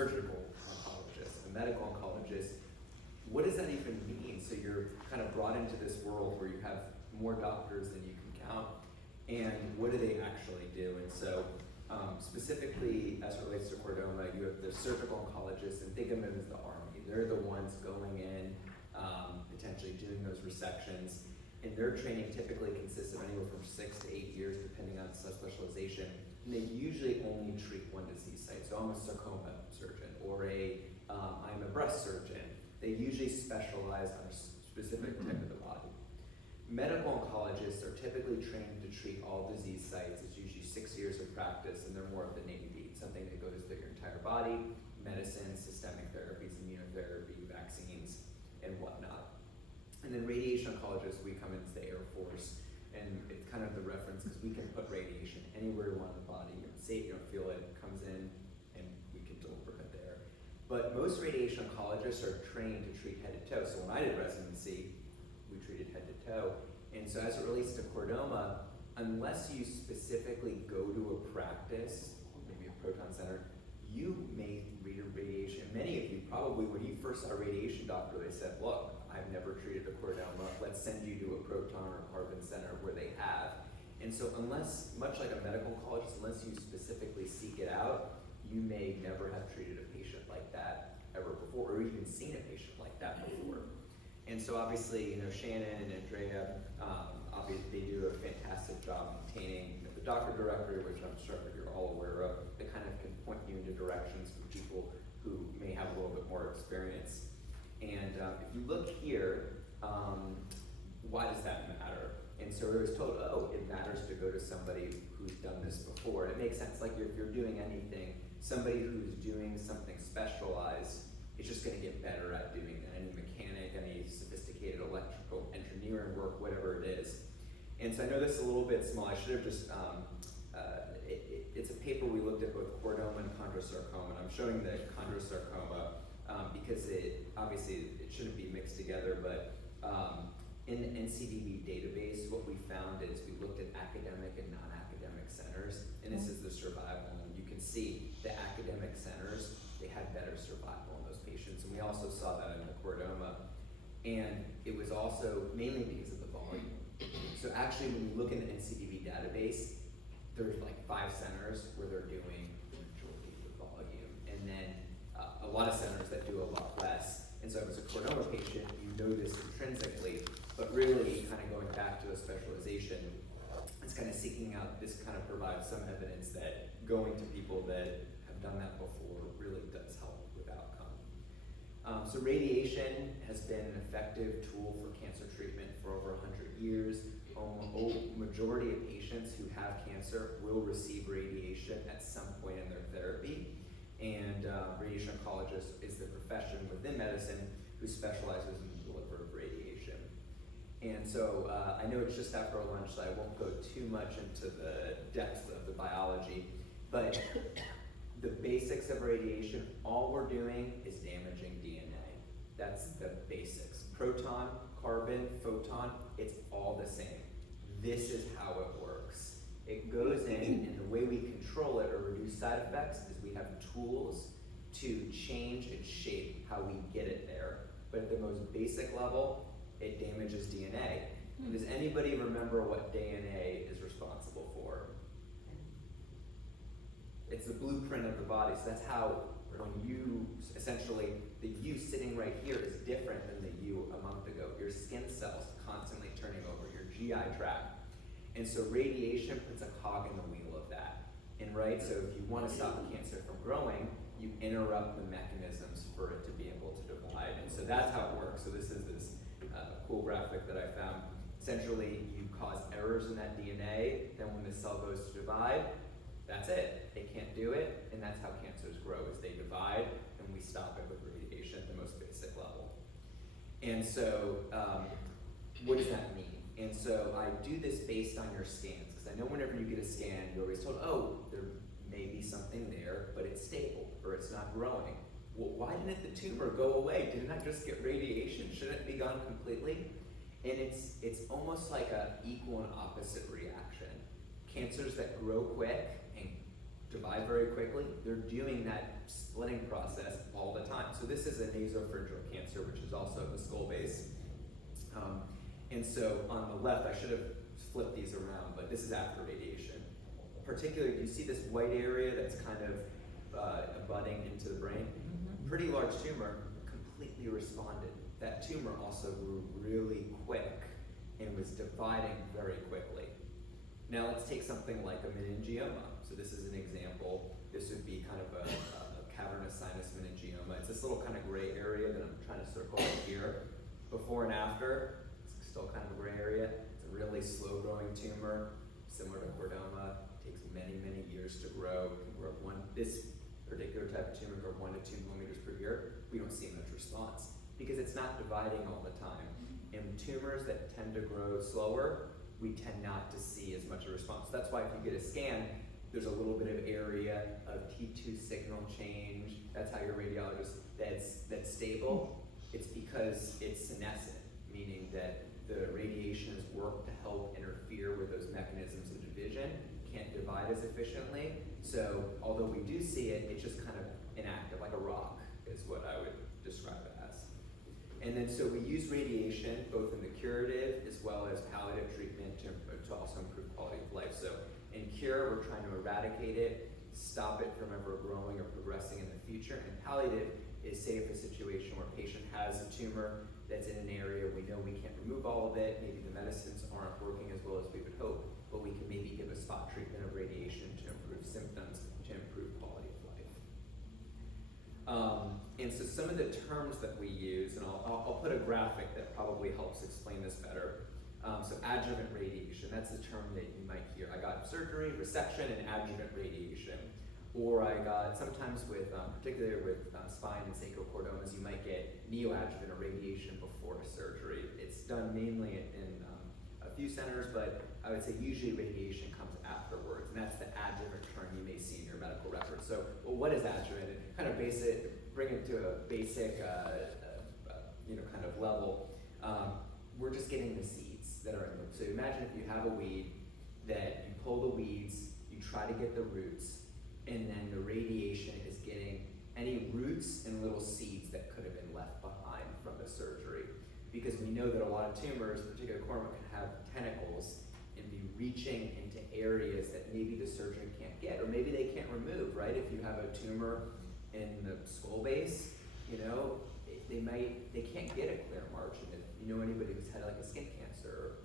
surgical oncologist, a medical oncologist. What does that even mean? So you're kind of brought into this world where you have more doctors than you can count, and what do they actually do? And so specifically as it relates to Chordoma, you have the surgical oncologists, and think of them as the army. They're the ones going in, potentially doing those resections, and their training typically consists of anywhere from 6 to 8 years, depending on subspecialization. And they usually only treat one disease site. So I'm a sarcoma surgeon, or I'm a breast surgeon. They usually specialize on a specific type of the body. Medical oncologists are typically trained to treat all disease sites. It's usually 6 years of practice, and they're more of the Navy, something that goes through your entire body: medicine, systemic therapies, immunotherapy, vaccines, and whatnot. And then radiation oncologists, we come into the Air Force, and it's kind of the reference because we can put radiation anywhere we want in the body. You don't see it, you don't feel it, it comes in, and we can deliver it there. But most radiation oncologists are trained to treat head to toe. So when I did residency, we treated head to toe. And so as it relates to Chordoma, unless you specifically go to a practice, maybe a proton center, you may read a radiation. Many of you probably, when you first saw a radiation doctor, they said, look, I've never treated a Chordoma, let's send you to a proton or carbon center where they have. And so unless, much like a medical oncologist, unless you specifically seek it out, you may never have treated a patient like that ever before, or even seen a patient like that before. And so obviously, Shannon and Andrea, obviously they do a fantastic job maintaining the doctor directory, which I'm sure you're all aware of, that kind of can point you into directions for people who may have a little bit more experience. And if you look here, why does that matter? And so I was told, oh, it matters to go to somebody who's done this before. And it makes sense, like if you're doing anything, somebody who's doing something specialized is just gonna get better at doing that. Any mechanic, any sophisticated electrical engineering work, whatever it is. And so I know this is a little bit small. I should have just, it's a paper we looked at both chordoma and chondrosarcoma. And I'm showing the chondrosarcoma because obviously it shouldn't be mixed together, but in the NCDB database, what we found is we looked at academic and non-academic centers, and this is the survival. And you can see the academic centers, they had better survival in those patients. And we also saw that in the chordoma. And it was also mainly because of the volume. So actually, when you look in the NCDB database, there's like 5 centers where they're doing the majority of the volume. And then a lot of centers that do a lot less. And so if it's a chordoma patient, you know this intrinsically, but really kind of going back to a specialization, it's kind of seeking out, this kind of provides some evidence that going to people that have done that before really does help with outcome. So radiation has been an effective tool for cancer treatment for over 100 years. Majority of patients who have cancer will receive radiation at some point in their therapy. And radiation oncologist is the profession within medicine who specializes in the delivery of radiation. And so I know it's just after lunch, so I won't go too much into the depths of the biology, but the basics of radiation, all we're doing is damaging DNA. That's the basics. Proton, carbon, photon, it's all the same. This is how it works. It goes in, and the way we control it or reduce side effects is we have tools to change and shape how we get it there. But at the most basic level, it damages DNA. And does anybody remember what DNA is responsible for? It's the blueprint of the body. So that's how, when you, essentially, the you sitting right here is different than the you a month ago. Your skin cells constantly turning over, your GI tract. And so radiation puts a cog in the wheel of that. And right, so if you want to stop a cancer from growing, you interrupt the mechanisms for it to be able to divide. And so that's how it works. So this is this cool graphic that I found. Essentially, you cause errors in that DNA, then when the cell goes to divide, that's it. It can't do it, and that's how cancers grow, is they divide, and we stop it with radiation at the most basic level. And so, what does that mean? And so I do this based on your scans, because I know whenever you get a scan, you're always told, oh, there may be something there, but it's stable, or it's not growing. Well, why didn't the tumor go away? Didn't I just get radiation? Shouldn't it be gone completely? And it's almost like an equal and opposite reaction. Cancers that grow quick and divide very quickly. They're doing that splitting process all the time. So this is a nasopharyngeal cancer, which is also the skull base. And so on the left, I should have flipped these around, but this is after radiation. Particularly, you see this white area that's kind of abutting into the brain. Pretty large tumor, completely responded. That tumor also grew really quick and was dividing very quickly. Now let's take something like a meningioma. So this is an example. This would be kind of a cavernous sinus meningioma. It's this little kind of gray area that I'm trying to circle right here. Before and after, it's still kind of a gray area. It's a really slow growing tumor, similar to chordoma. It takes many, many years to grow. It can grow this particular type of tumor can grow 1 to 2 millimeters per year. We don't see much response because it's not dividing all the time. In tumors that tend to grow slower, we tend not to see as much a response. That's why if you get a scan, there's a little bit of area of T2 signal change. That's how your radiologist, that's stable. It's because it's senescent, meaning that the radiation has worked to help interfere with those mechanisms of division, can't divide as efficiently. So although we do see it, it's just kind of inactive, like a rock is what I would describe it as. And then so we use radiation both in the curative as well as palliative treatment to also improve quality of life. So in cure, we're trying to eradicate it, stop it from ever growing or progressing in the future. And palliative is say if a situation where a patient has a tumor that's in an area, we know we can't remove all of it, maybe the medicines aren't working as well as we would hope, but we can maybe give a spot treatment of radiation to improve symptoms, to improve quality of life. And so some of the terms that we use, and I'll put a graphic that probably helps explain this better. So adjuvant radiation, that's the term that you might hear. I got surgery, resection, and adjuvant radiation. Or I got, sometimes with, particularly with spine and sacrochordomas, you might get neoadjuvant or radiation before surgery. It's done mainly in a few centers, but I would say usually radiation comes afterwards, and that's the adjuvant term you may see in your medical record. So, well, what is adjuvant? Kind of bring it to a basic, kind of level. We're just getting the seeds that are in them. So imagine if you have a weed, that you pull the weeds, you try to get the roots, and then the radiation is getting any roots and little seeds that could have been left behind from the surgery. Because we know that a lot of tumors, particularly chordoma, can have tentacles and be reaching into areas that maybe the surgeon can't get, or maybe they can't remove, right? If you have a tumor in the skull base, they can't get a clear margin. If you know anybody who's had like a skin cancer,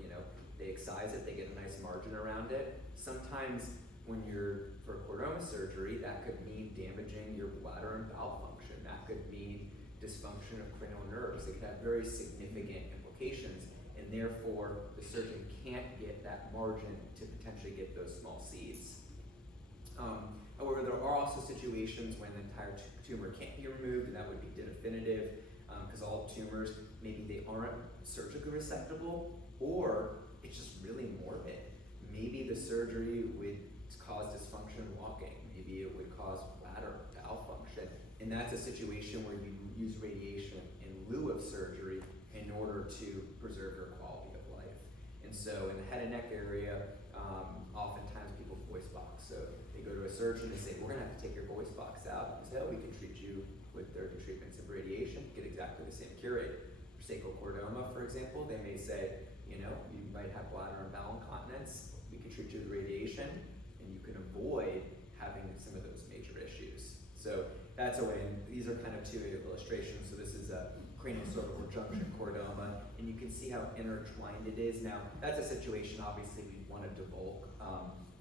they excise it, they get a nice margin around it. Sometimes when you're for chordoma surgery, that could mean damaging your bladder and bowel function. That could mean dysfunction of cranial nerves. It could have very significant implications, and therefore the surgeon can't get that margin to potentially get those small seeds. However, there are also situations when the entire tumor can't be removed, and that would be definitive, because all tumors, maybe they aren't surgically resectable, or it's just really morbid. Maybe the surgery would cause dysfunction walking. Maybe it would cause bladder, bowel function. And that's a situation where you use radiation in lieu of surgery in order to preserve your quality of life. And so in the head and neck area, oftentimes people voice box. So they go to a surgeon and say, we're gonna have to take your voice box out. And say, oh, we can treat you with 30 treatments of radiation, get exactly the same cure rate. For sacrochordoma, for example, they may say, you might have bladder and bowel incontinence. We can treat you with radiation, and you can avoid having some of those major issues. So that's a way, and these are kind of two illustrations. So this is a craniocervical junction chordoma, and you can see how intertwined it is. Now, that's a situation, obviously, we want to debulk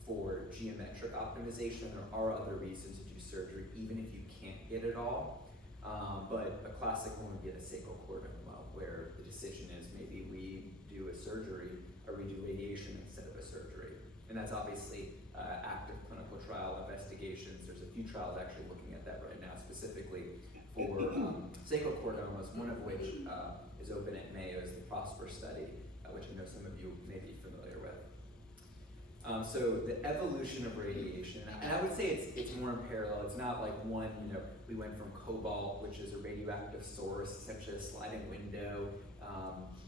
for geometric optimization. There are other reasons to do surgery, even if you can't get it all. But a classic one would be the sacrochordoma, where the decision is maybe we do a surgery or we do radiation instead of a surgery. And that's obviously active clinical trial investigations. There's a few trials actually looking at that right now, specifically for sacrochordomas, one of which is open at Mayo, is the PROSPER study, which I know some of you may be familiar with. So the evolution of radiation, and I would say it's more in parallel. It's not like one, we went from cobalt, which is a radioactive source, essentially a sliding window,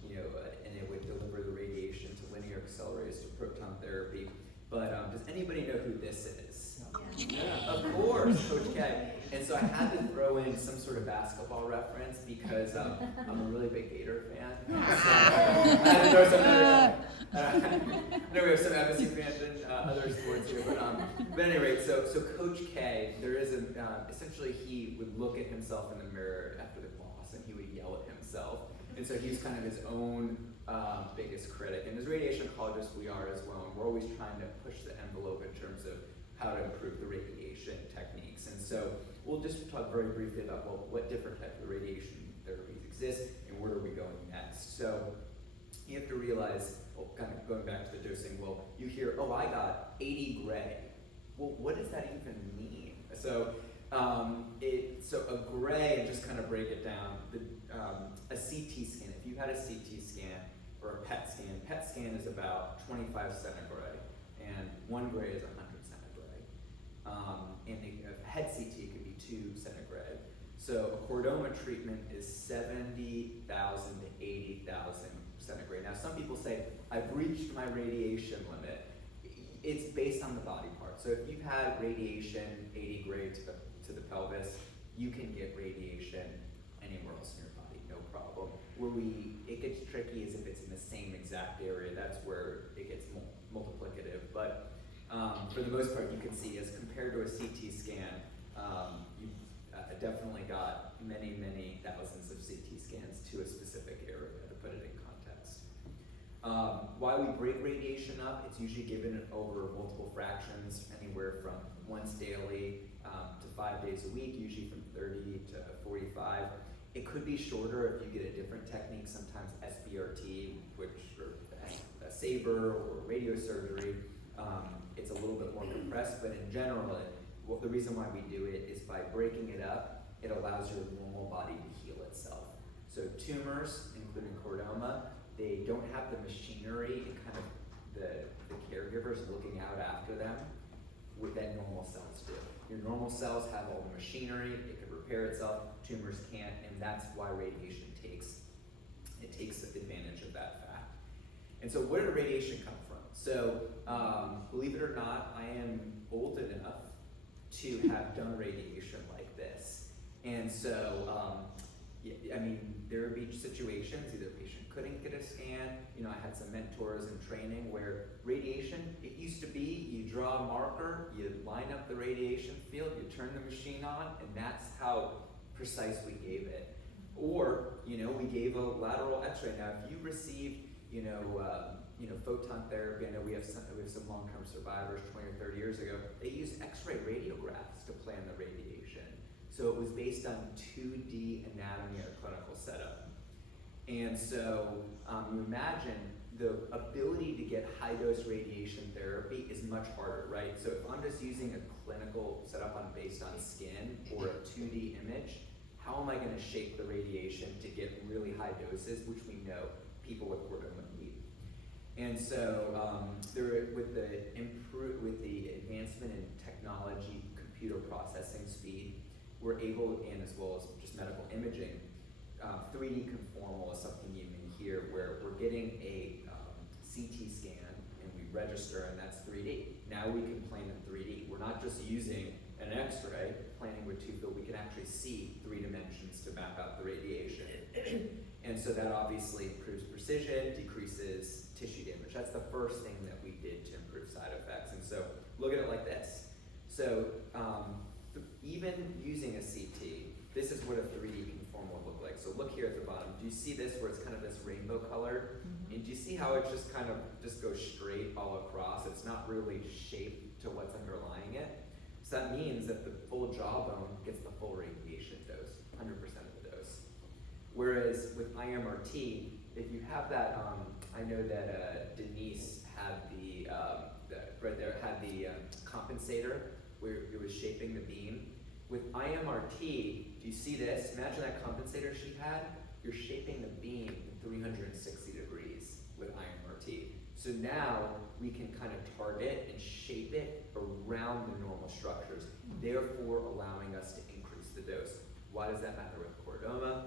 and it would deliver the radiation to linear accelerators to proton therapy. But does anybody know who this is? Yeah, of course, Coach K. And so I had to throw in some sort of basketball reference because I'm a really big Gator fan. So I had to throw some I know we have some FSU fans in other sports here, but at any rate, so Coach K, there is essentially he would look at himself in the mirror after the loss and he would yell at himself. And so he's kind of his own biggest critic. And as radiation oncologists, we are as well, and we're always trying to push the envelope in terms of how to improve the radiation techniques. And so we'll just talk very briefly about, well, what different types of radiation therapies exist and where are we going next. So you have to realize, well, kind of going back to the dosing, well, you hear, oh, I got 80 gray. Well, what does that even mean? So so a gray, and just kind of break it down, a CT scan, if you had a CT scan or a PET scan is about 25 centigrade, and 1 gray is 100 centigrade. And a head CT could be 2 centigrade. So a chordoma treatment is 70,000 to 80,000 centigrade. Now some people say, I've reached my radiation limit. It's based on the body part. So if you've had radiation 80 gray to the pelvis, you can get radiation anywhere else in your body, no problem. Where it gets tricky is if it's in the same exact area. That's where it gets multiplicative. But for the most part, you can see as compared to a CT scan, you've definitely got many, many thousands of CT scans to a specific area, to put it in context. Why we break radiation up, it's usually given over multiple fractions, anywhere from once daily to 5 days a week, usually from 30 to 45. It could be shorter if you get a different technique, sometimes SBRT, or a saber or radiosurgery. It's a little bit more compressed, but in general, the reason why we do it is by breaking it up, it allows your normal body to heal itself. So tumors, including chordoma, they don't have the machinery and kind of the caregivers looking out after them that normal cells do. Your normal cells have all the machinery, it can repair itself, tumors can't, and that's why radiation takes advantage of that fact. And so where did radiation come from? So believe it or not, I am old enough to have done radiation like this. And so, I mean, there would be situations, either a patient couldn't get a scan. I had some mentors in training where radiation, it used to be you draw a marker, you line up the radiation field, you turn the machine on, and that's how precise we gave it. Or, we gave a lateral x-ray. Now, if you received, photon therapy, I know we have some long-term survivors 20 or 30 years ago, they used x-ray radiographs to plan the radiation. So it was based on 2D anatomy or clinical setup. And so you imagine the ability to get high-dose radiation therapy is much harder, right? So if I'm just using a clinical setup based on skin or a 2D image, how am I going to shape the radiation to get really high doses, which we know people with chordoma need? And so with the advancement in technology, computer processing speed, we're able, and as well as just medical imaging, 3D conformal is something you may hear, where we're getting a CT scan and we register, and that's 3D. Now we can plan in 3D. We're not just using an X-ray, planning with two-field, we can actually see 3 dimensions to map out the radiation. And so that obviously improves precision, decreases tissue damage. That's the first thing that we did to improve side effects. And so look at it like this. So even using a CT, this is what a 3D conform would look like. So look here at the bottom. Do you see this where it's kind of this rainbow color? Mm-hmm. And do you see how it just kind of just goes straight all across? It's not really shaped to what's underlying it. So that means that the full jawbone gets the full radiation dose, 100% of the dose. Whereas with IMRT, if you have that, I know that Denise had right there had the compensator where it was shaping the beam. With IMRT, do you see this? Imagine that compensator she had. You're shaping the beam 360 degrees with IMRT. So now we can kind of target and shape it around the normal structures, therefore allowing us to increase the dose. Why does that matter with chordoma?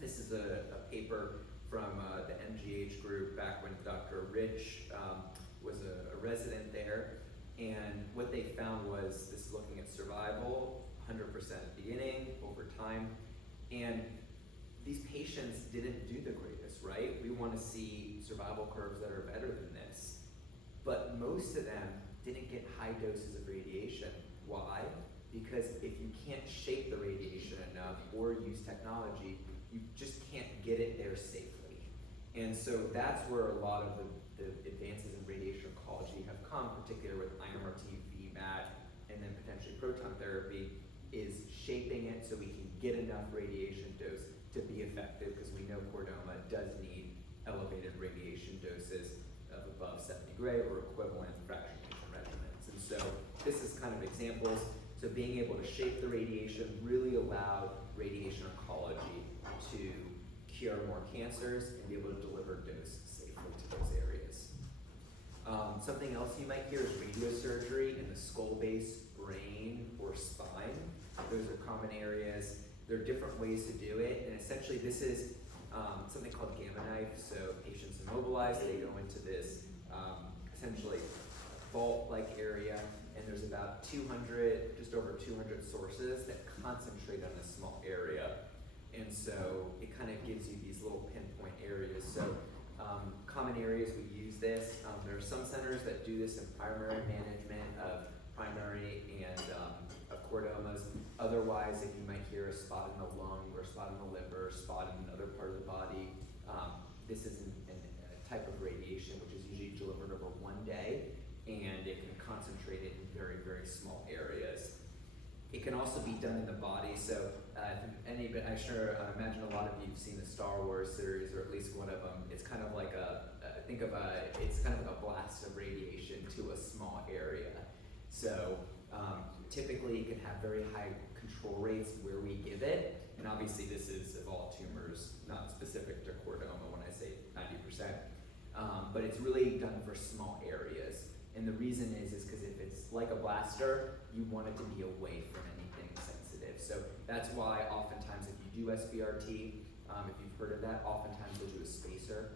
This is a paper from the MGH group back when Dr. Rich was a resident there, and what they found was, this is looking at survival, 100% at the beginning, over time, and these patients didn't do the greatest, right? We want to see survival curves that are better than this. But most of them didn't get high doses of radiation. Why? Because if you can't shape the radiation enough or use technology, you just can't get it there safely. And so that's where a lot of the advances in radiation oncology have come, particularly with IMRT, VMAT, and then potentially proton therapy, is shaping it so we can get enough radiation dose to be effective, because we know chordoma does need elevated radiation doses of above 70 gray or equivalent fractionation regimens. And so this is kind of examples. So being able to shape the radiation really allowed radiation oncology to cure more cancers and be able to deliver dose safely to those areas. Something else you might hear is radiosurgery in the skull base, brain, or spine. Those are common areas. There are different ways to do it, and essentially this is something called gamma knife. So patients immobilized, they go into this essentially vault-like area, and there's about 200, just over 200 sources that concentrate on a small area. And so it kind of gives you these little pinpoint areas. So common areas we use this. There are some centers that do this in primary management of primary and of chordomas. Otherwise, if you might hear a spot in the lung or a spot in the liver, a spot in another part of the body, this is a type of radiation which is usually delivered over one day, and it can concentrate it in very, very small areas. It can also be done in the body. So I sure imagine a lot of you have seen the Star Wars series, or at least one of them. It's kind of like it's kind of like a blast of radiation to a small area. So typically it can have very high control rates where we give it, and obviously this is of all tumors, not specific to chordoma when I say 90%, but it's really done for small areas. And the reason is because if it's like a blaster, you want it to be away from anything sensitive. So that's why oftentimes if you do SBRT, if you've heard of that, oftentimes they'll do a spacer.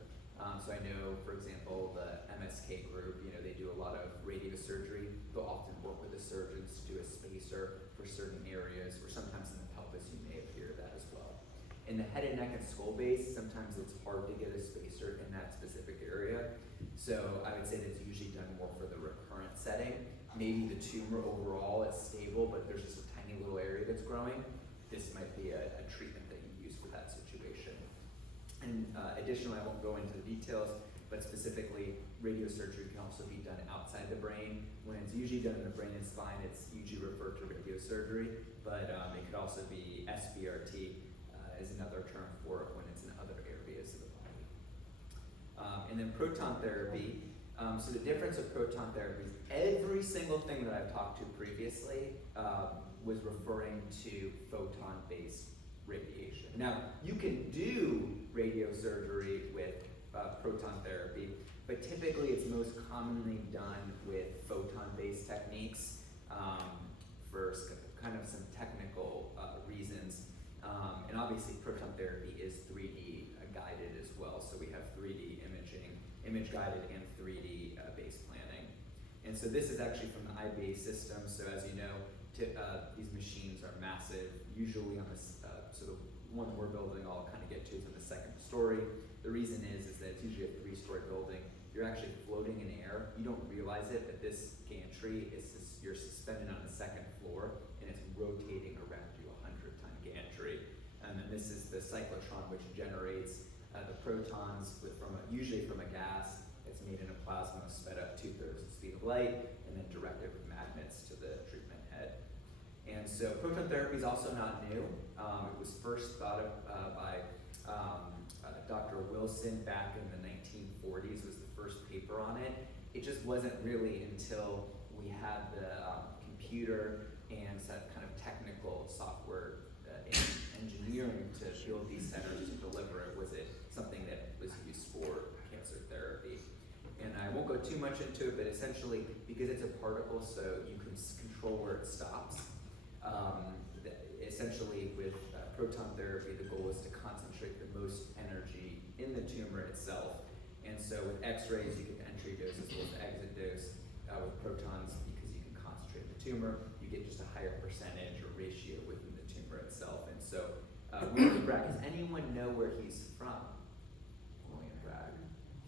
So I know, for example, the MSK group, they do a lot of radiosurgery. They'll often work with the surgeons to do a spacer for certain areas, or sometimes in the pelvis, you may have heard that as well. In the head and neck and skull base, sometimes it's hard to get a spacer in that specific area. So I would say that it's usually done more for the recurrent setting. Maybe the tumor overall is stable, but there's just a tiny little area that's growing. This might be a treatment that you use for that situation. And additionally, I won't go into the details, but specifically, radiosurgery can also be done outside the brain. When it's usually done in the brain and spine, it's usually referred to radiosurgery, but it could also be SBRT is another term for it when it's in other areas of the body. And then proton therapy. So the difference of proton therapy is every single thing that I've talked to previously was referring to photon-based radiation. Now, you can do radiosurgery with proton therapy, but typically it's most commonly done with photon-based techniques for kind of some technical reasons. And obviously proton therapy is 3D guided as well, so we have 3D imaging, image guided and 3D base planning. And so this is actually from the iBase system. So as you know, these machines are massive, usually on this, so the one we're building I'll kind of get to is in the second story. The reason is that it's usually a 3-story building. You're actually floating in air. You don't realize it, but this gantry you're suspended on the second floor, and it's rotating around you, 100-ton gantry. And then this is the cyclotron, which generates the protons usually from a gas. It's made in a plasma, sped up 2/3 the speed of light, and then directed with magnets to the treatment head. And so proton therapy is also not new. It was first thought of by Dr. Wilson back in the 1940s, was the first paper on it. It just wasn't really until we had the computer and some kind of technical software engineering to build these centers to deliver it, was it something that was used for cancer therapy. And I won't go too much into it, but essentially, because it's a particle, so you can control where it stops. Essentially, with proton therapy, the goal is to concentrate the most energy in the tumor itself. And so with x-rays, you get the entry dose as well as the exit dose. With protons, because you can concentrate the tumor, you get just a higher percentage or ratio within the tumor itself. And so William Bragg, does anyone know where he's from? William Bragg.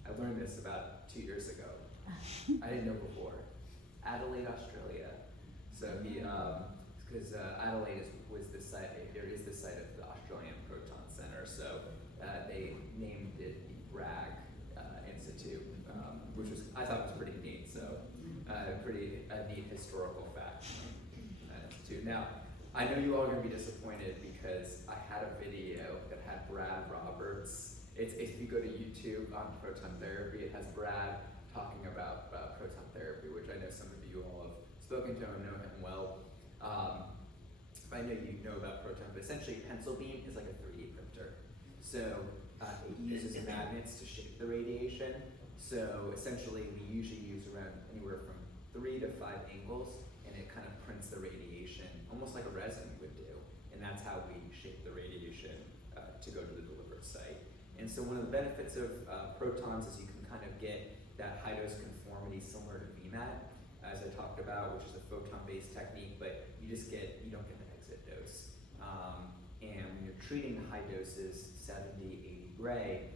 I learned this about 2 years ago. I didn't know before. Adelaide, Australia. So he, because Adelaide was the site, there is the site of the Australian Proton Center. So they named it the Bragg Institute, which was, I thought was pretty neat. So pretty neat historical fact. Institute. Now, I know you all are going to be disappointed because I had a video that had Brad Roberts. If you go to YouTube on proton therapy, it has Brad talking about proton therapy, which I know some of you all have spoken to him, know him well. I know you know about proton, but essentially pencil beam is like a 3D printer. So it uses magnets to shape the radiation. So essentially we usually use around anywhere from 3 to 5 angles, and it kind of prints the radiation, almost like a resin would do. And that's how we shape the radiation to go to the delivered site. And so one of the benefits of protons is you can kind of get that high dose conformity similar to VMAT, as I talked about, which is a photon-based technique, but you don't get the exit dose. And when you're treating the high doses, 70, 80 gray,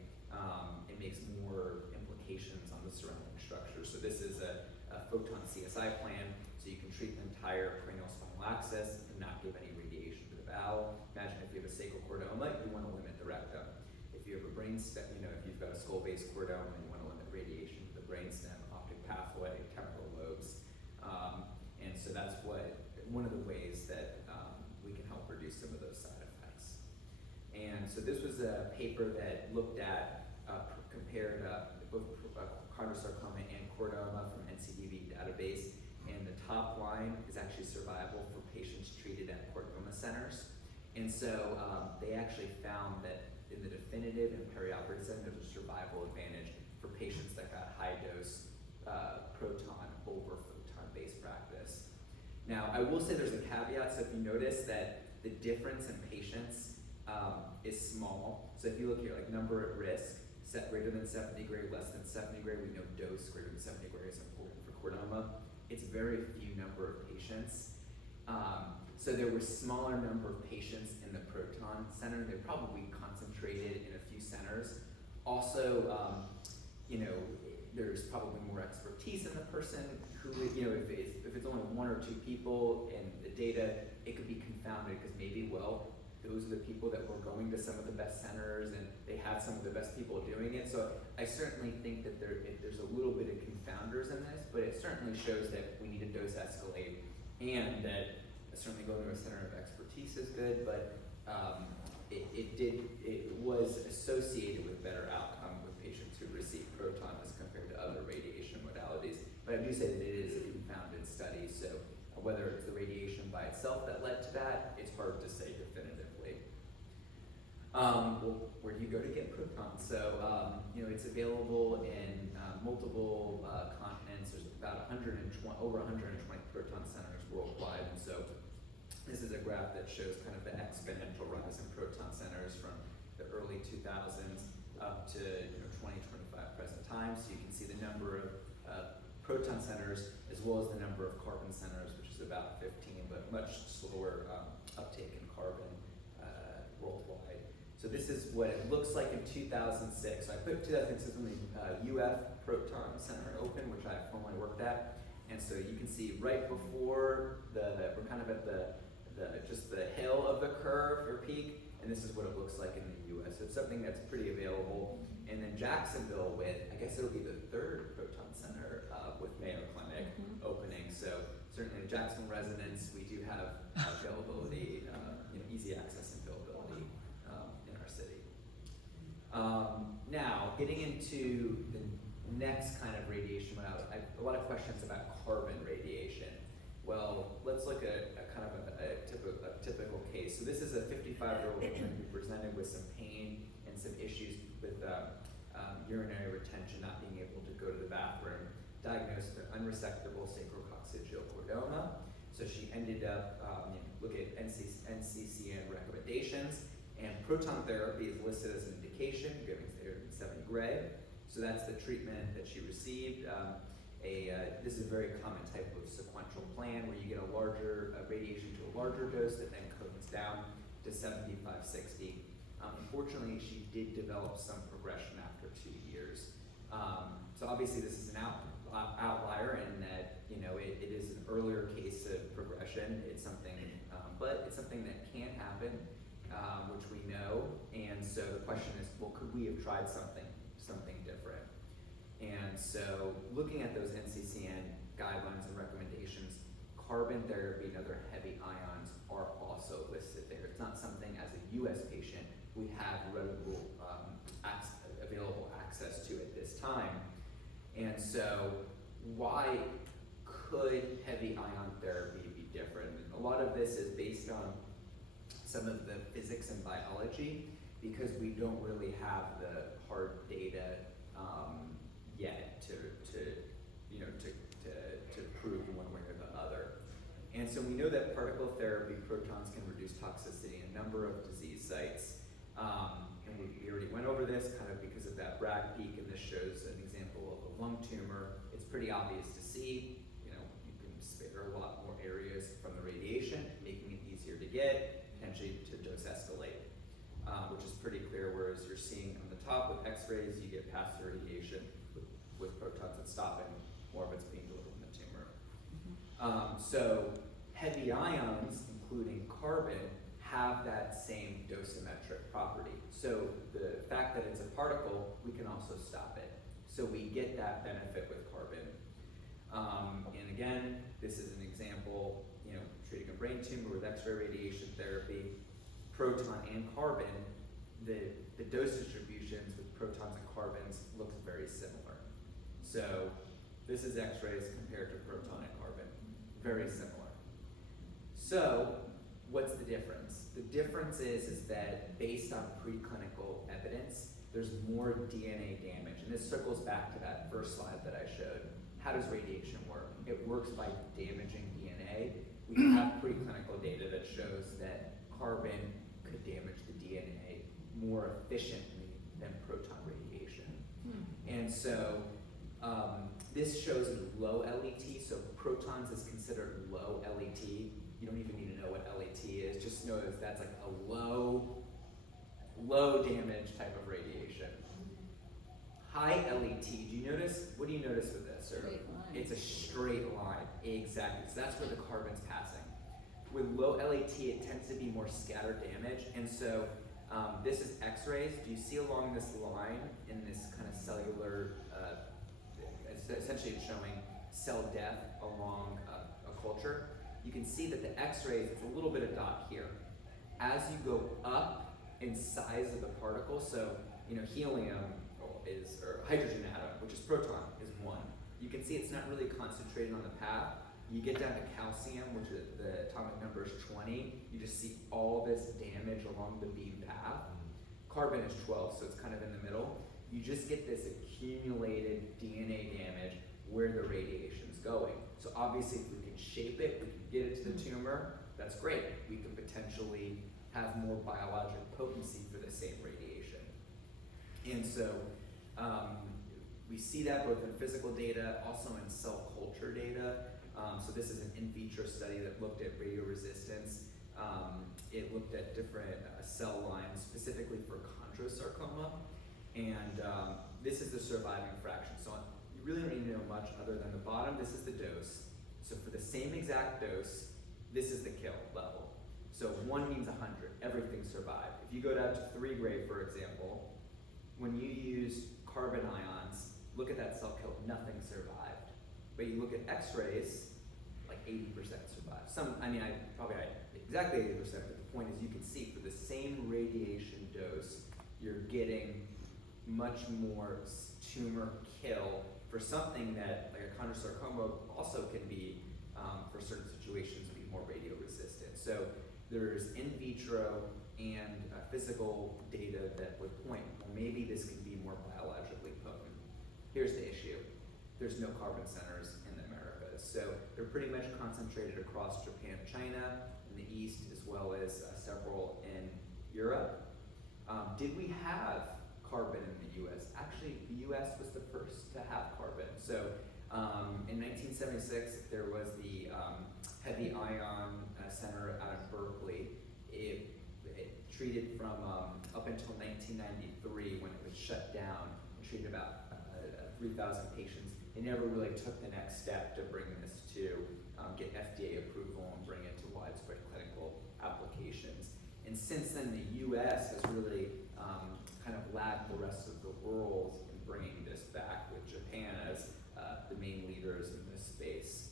it makes more implications on the surrounding structure. So this is a photon CSI plan, so you can treat the entire cranial spinal axis and not give any radiation to the bowel. Imagine if you have a sacral chordoma, you want to limit the rectum. If you have a brainstem, if you've got a skull-based chordoma, you want to limit radiation to the brainstem, optic pathway, temporal lobes. And so that's one of the ways that we can help reduce some of those side effects. And so this was a paper that looked at, compared both chondrosarcoma and chordoma from NCDB database. And the top line is actually survival for patients treated at chordoma centers. And so they actually found that in the definitive and perioperative setting, there's a survival advantage for patients that got high dose proton over photon-based practice. Now, I will say there's a caveat, so if you notice that the difference in patients is small. So if you look here, like number at risk, set greater than 70 gray, less than 70 gray, we know dose greater than 70 gray is important for chordoma. It's very few number of patients. So there were smaller number of patients in the proton center. They're probably concentrated in a few centers. Also, there's probably more expertise in the person who, if it's only 1 or 2 people and the data, it could be confounded because maybe, those are the people that were going to some of the best centers and they had some of the best people doing it. So I certainly think that there's a little bit of confounders in this, but it certainly shows that we need to dose escalate and that certainly going to a center of expertise is good, but it was associated with better outcome with patients who received proton as compared to other radiation modalities. But I do say that it is a confounded study, so whether it's the radiation by itself that led to that, it's hard to say definitively. Where do you go to get proton? So, it's available in multiple continents. There's about over 120 proton centers worldwide, and so this is a graph that shows kind of the exponential rise in proton centers from the early 2000s up to 2025 present time. So you can see the number of proton centers as well as the number of carbon centers, which is about 15, but much slower uptake in carbon worldwide. So this is what it looks like in 2006. So I put 2006 when the UF Proton Center opened, which I formerly worked at. And so you can see right before we're kind of at just the hill of the curve or peak, and this is what it looks like in the US. So it's something that's pretty available. And then Jacksonville I guess it'll be the 3rd Proton Center with Mayo Clinic opening. So certainly the Jacksonville residents, we do have availability, easy access and availability in our city. Now, getting into the next kind of radiation modality, I have a lot of questions about carbon radiation. Well, let's look at a typical case. So this is a 55-year-old woman who presented with some pain and some issues with urinary retention, not being able to go to the bathroom, diagnosed with unresectable sacrococcygeal chordoma. So she ended up look at NCCN recommendations, and proton therapy is listed as an indication, given 70 gray. So that's the treatment that she received. This is a very common type of sequential plan where you get a larger radiation to a larger dose that then comes down to 75, 60. Unfortunately, she did develop some progression after 2 years. So obviously this is an outlier in that, it is an earlier case of progression. It's something, but it's something that can happen, which we know. And so the question is, well, could we have tried something different? And so looking at those NCCN guidelines and recommendations, carbon therapy and other heavy ions are also listed there. It's not something as a US patient we have available access to at this time. And so why could heavy ion therapy be different? A lot of this is based on some of the physics and biology, because we don't really have the hard data yet to prove one way or the other. And so we know that particle therapy protons can reduce toxicity in a number of disease sites. And we already went over this kind of because of that Bragg peak, and this shows an example of a lung tumor. It's pretty obvious to see, you can spare a lot more areas from the radiation, making it easier to get, potentially to dose escalate, which is pretty clear, whereas you're seeing on the top with x-rays, you get past the radiation with protons that stop and more of it's being delivered in the tumor. So heavy ions, including carbon, have that same dosimetric property. So the fact that it's a particle, we can also stop it. So we get that benefit with carbon. And again, this is an example, treating a brain tumor with X-ray radiation therapy, proton and carbon, the dose distributions with protons and carbons looks very similar. So this is X-rays compared to proton and carbon, very similar. So what's the difference? The difference is that based on preclinical evidence, there's more DNA damage. And this circles back to that first slide that I showed. How does radiation work? It works by damaging DNA. We have preclinical data that shows that carbon could damage the DNA more efficiently than proton radiation. And so this shows a low LET, so protons is considered low LET. You don't even need to know what LET is, just know that that's like a low damage type of radiation. High LET, what do you notice with this? It's a straight line, exactly. So that's where the carbon's passing. With low LET, it tends to be more scattered damage, and so this is X-rays. Do you see along this line in this kind of cellular, essentially it's showing cell death along a culture. You can see that the X-rays, it's a little bit of dot here. As you go up in size of the particle, so helium or hydrogen atom, which is proton, is 1. You can see it's not really concentrated on the path. You get down to calcium, which is the atomic number is 20. You just see all this damage along the beam path. Carbon is 12, so it's kind of in the middle. You just get this accumulated DNA damage where the radiation's going. So obviously if we can shape it, we can get it to the tumor, that's great. We can potentially have more biologic potency for the same radiation. And so we see that both in physical data, also in cell culture data. So this is an in vitro study that looked at radioresistance. It looked at different cell lines, specifically for chondrosarcoma. And this is the surviving fraction. So you really don't need to know much other than the bottom. This is the dose. So for the same exact dose, this is the kill level. So 1 means 100, everything survived. If you go down to 3 gray, for example, when you use carbon ions, look at that cell kill, nothing survived. But you look at X-rays, like 80% survived. Probably exactly 80%, but the point is you can see for the same radiation dose, you're getting much more tumor kill for something that, like a chondrosarcoma, also can be, for certain situations, be more radio resistant. So there's in vitro and physical data that would point, well, maybe this could be more biologically potent. Here's the issue. There's no carbon centers in the Americas. So they're pretty much concentrated across Japan, China, in the East, as well as several in Europe. Did we have carbon in the US. Actually, the US was the first to have carbon. So in 1976, there was the Heavy Ion Center out of Berkeley. It treated from up until 1993 when it was shut down. It treated about 3,000 patients. It never really took the next step to bring this to get FDA approval and bring it to widespread clinical applications. And since then, the US has really kind of lagged the rest of the world in bringing this back, with Japan as the main leaders in this space.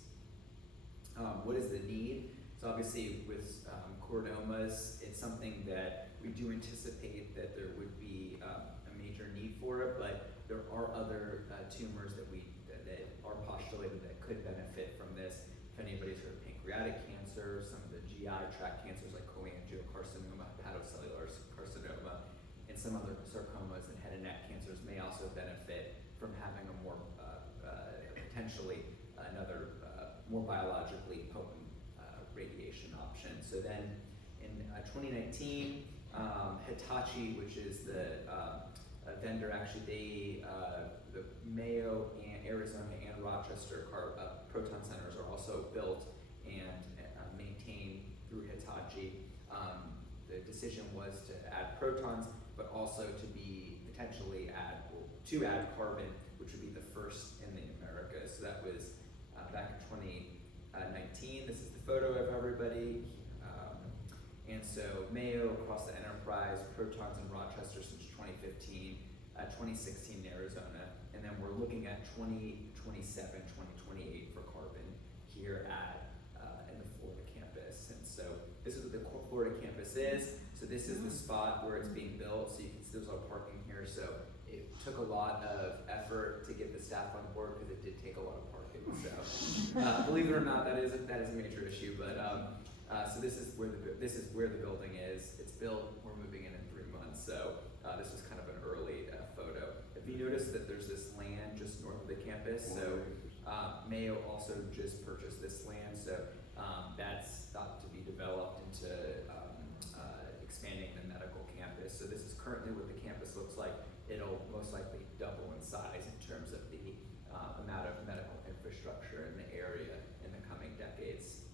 What is the need? So obviously with chordomas, it's something that we do anticipate that there would be a major need for it, but there are other tumors that are postulated that could benefit from this. If anybody's heard of pancreatic cancer, some of the GI tract cancers like cholangiocarcinoma, hepatocellular carcinoma, and some other sarcomas and head and neck cancers may also benefit from having a more potentially another more biologically potent radiation option. So then in 2019, Hitachi, which is the vendor, actually the Mayo and Arizona and Rochester proton centers are also built and maintained through Hitachi. The decision was to add protons, but also to potentially add carbon, which would be the first in the Americas. So that was back in 2019. This is the photo of everybody. And so Mayo across the enterprise, protons in Rochester since 2015, 2016 in Arizona, and then we're looking at 2027, 2028 for carbon here in the Florida campus. And so this is what the Florida campus is. So this is the spot where it's being built. So you can see there's a lot of parking here. So it took a lot of effort to get the staff on board because it did take a lot of parking. So believe it or not, that is a major issue. But so this is where the building is. It's built. We're moving in 3 months. So this was kind of an early photo. If you notice that there's this land just north of the campus, so Mayo also just purchased this land. So that's thought to be developed into expanding the medical campus. So this is currently what the campus looks like. It'll most likely double in size in terms of the amount of medical infrastructure in the area in the coming decades.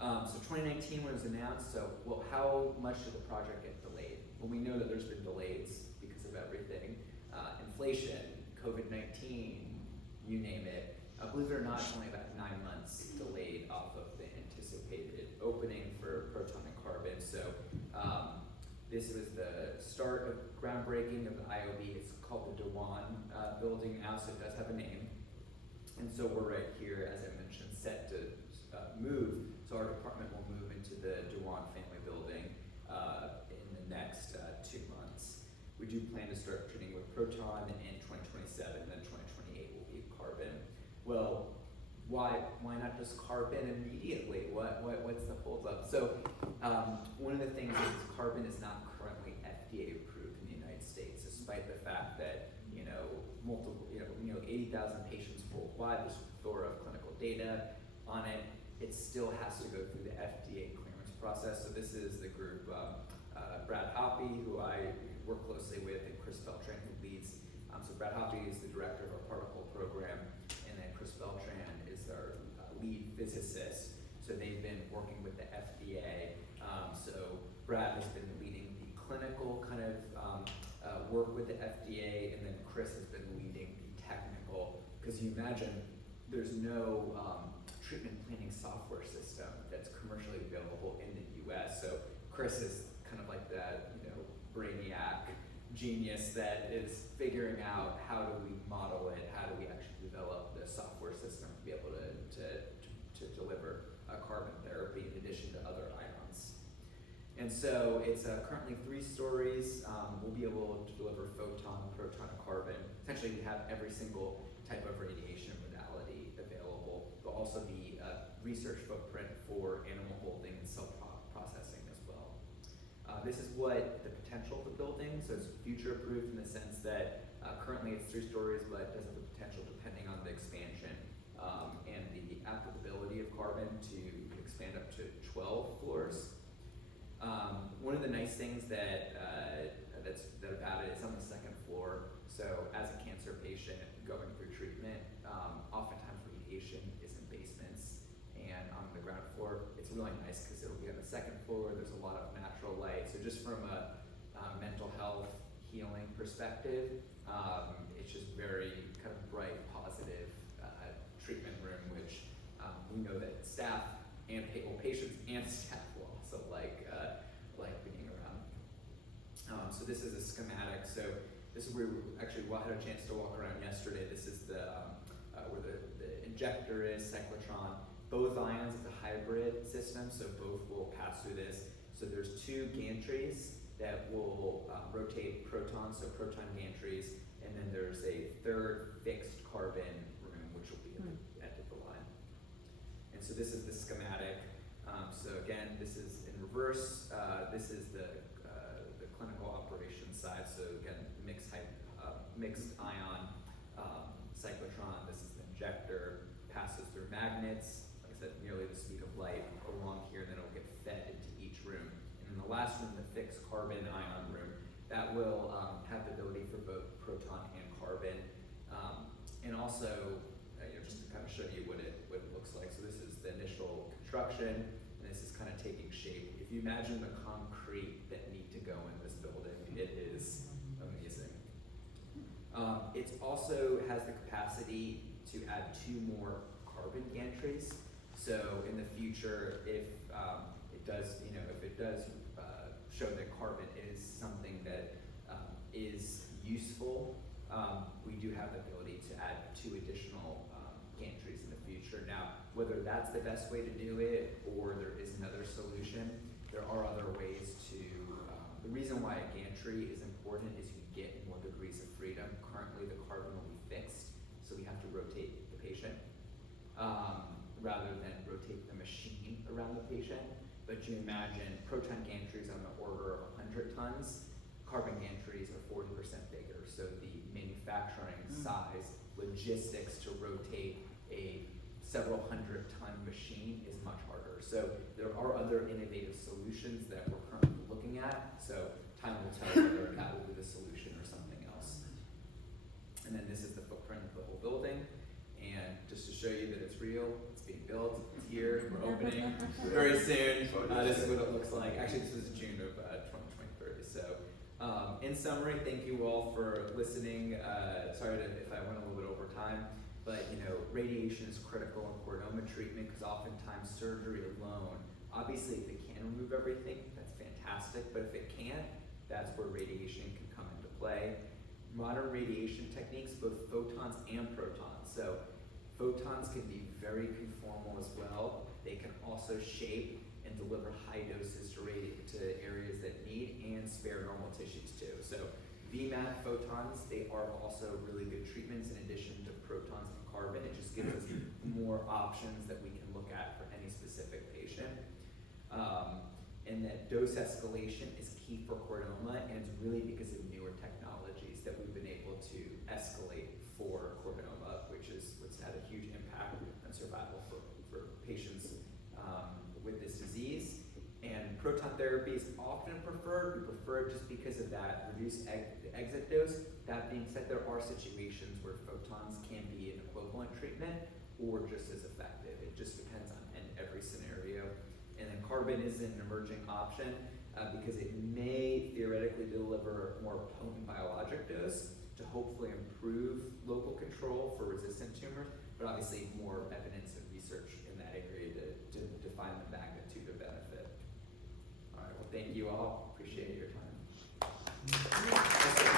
So 2019 when it was announced, how much did the project get delayed? Well, we know that there's been delays because of everything. Inflation, COVID-19, you name it. Believe it or not, it's only about 9 months delayed off of the anticipated opening for proton and carbon. So this was the start of groundbreaking of the IOB. It's called the Dewan building now, so it does have a name. And so we're right here, as I mentioned, set to move. So our department will move into the Dewan family building in the next 2 months. We do plan to start treating with proton in 2027, and then 2028 will be carbon. Well, why not just carbon immediately? What's the holdup? So one of the things is carbon is not currently FDA approved in the United States, despite the fact that 80,000 patients worldwide. There's a plethora of clinical data on it. It still has to go through the FDA clearance process. So this is the group, Brad Hoppy, who I work closely with, and Chris Beltran, who leads. So Brad Hoppy is the director of our particle program, and then Chris Beltran is our lead physicist. So they've been working with the FDA. So Brad has been leading the clinical kind of work with the FDA, and then Chris has been leading the technical, because you imagine there's no treatment planning software system that's commercially available in the US. So Chris is kind of like that, brainiac genius that is figuring out how do we model it, how do we actually develop the software system to be able to deliver carbon therapy in addition to other ions. And so it's currently 3 stories. We'll be able to deliver photon, proton, and carbon. Essentially, we have every single type of radiation modality available, but also the research footprint for animal holding and cell processing as well. This is what the potential of the building, so it's future proof in the sense that currently it's 3 stories, but it does have the potential, depending on the expansion and the applicability of carbon, to expand up to 12 floors. One of the nice things that that about it. It's on the second floor. So as a cancer patient going through treatment, oftentimes radiation is in basements and on the ground floor. It's really nice because it'll be on the second floor. There's a lot of natural light. So just from a mental health healing perspective, it's just very kind of bright, positive treatment room, which we know that staff and patients and staff will also like being around. So this is a schematic. So this is where we had a chance to walk around yesterday. This is where the injector is, cyclotron. Both ions, it's a hybrid system, so both will pass through this. So there's two gantries that will rotate protons, so proton gantries, and then there's a third fixed carbon room, which will be at the end of the line. And so this is the schematic. So again, this is in reverse. This is the clinical operations side. So again, mixed ion cyclotron. This is the injector. Passes through magnets. Like I said, nearly the speed of light along here. Then it will get fed into each room. And in the last room, the fixed carbon ion room, that will have the ability for both proton and carbon. And also, just to kind of show you what it looks like. So this is the initial construction, and this is kind of taking shape. If you imagine the concrete that need to go in this building, it is amazing. It also has the capacity to add 2 more carbon gantries. So in the future, if it does show that carbon is something that is useful, we do have the ability to add 2 additional gantries in the future. Now, whether that's the best way to do it or there is another solution, there are other ways to. The reason why a gantry is important is you get more degrees of freedom. Currently, the carbon will be fixed, so we have to rotate the patient rather than rotate the machine around the patient. But you imagine proton gantries on the order of 100 tons, carbon gantries are 40% bigger. So the manufacturing size, logistics to rotate a several 100-ton machine is much harder. So there are other innovative solutions that we're currently looking at. So time will tell whether that will be the solution or something else. And then this is the footprint of the whole building. And just to show you that it's real, it's being built, it's here, we're opening very soon. This is what it looks like. Actually, this is June of 2023. So in summary, thank you all for listening. Sorry if I went a little bit over time, but radiation is critical in chordoma treatment because oftentimes surgery alone, obviously if it can remove everything, that's fantastic, but if it can't, that's where radiation can come into play. Modern radiation techniques, both photons and protons. So photons can be very conformal as well. They can also shape and deliver high doses to areas that need and spare normal tissues too. So VMAT photons, they are also really good treatments in addition to protons and carbon. It just gives us more options that we can look at for any specific patient. And that dose escalation is key for chordoma, and it's really because of newer technologies that we've been able to escalate for chordoma, which is what's had a huge impact on survival for patients with this disease. And proton therapy is often preferred. We prefer it just because of that reduced exit dose. That being said, there are situations where photons can be an equivalent treatment or just as effective. It just depends on every scenario. And then carbon is an emerging option because it may theoretically deliver a more potent biologic dose to hopefully improve local control for resistant tumors, but obviously more evidence and research in that area to define the magnitude of benefit. All right, well, thank you all. Appreciate your time.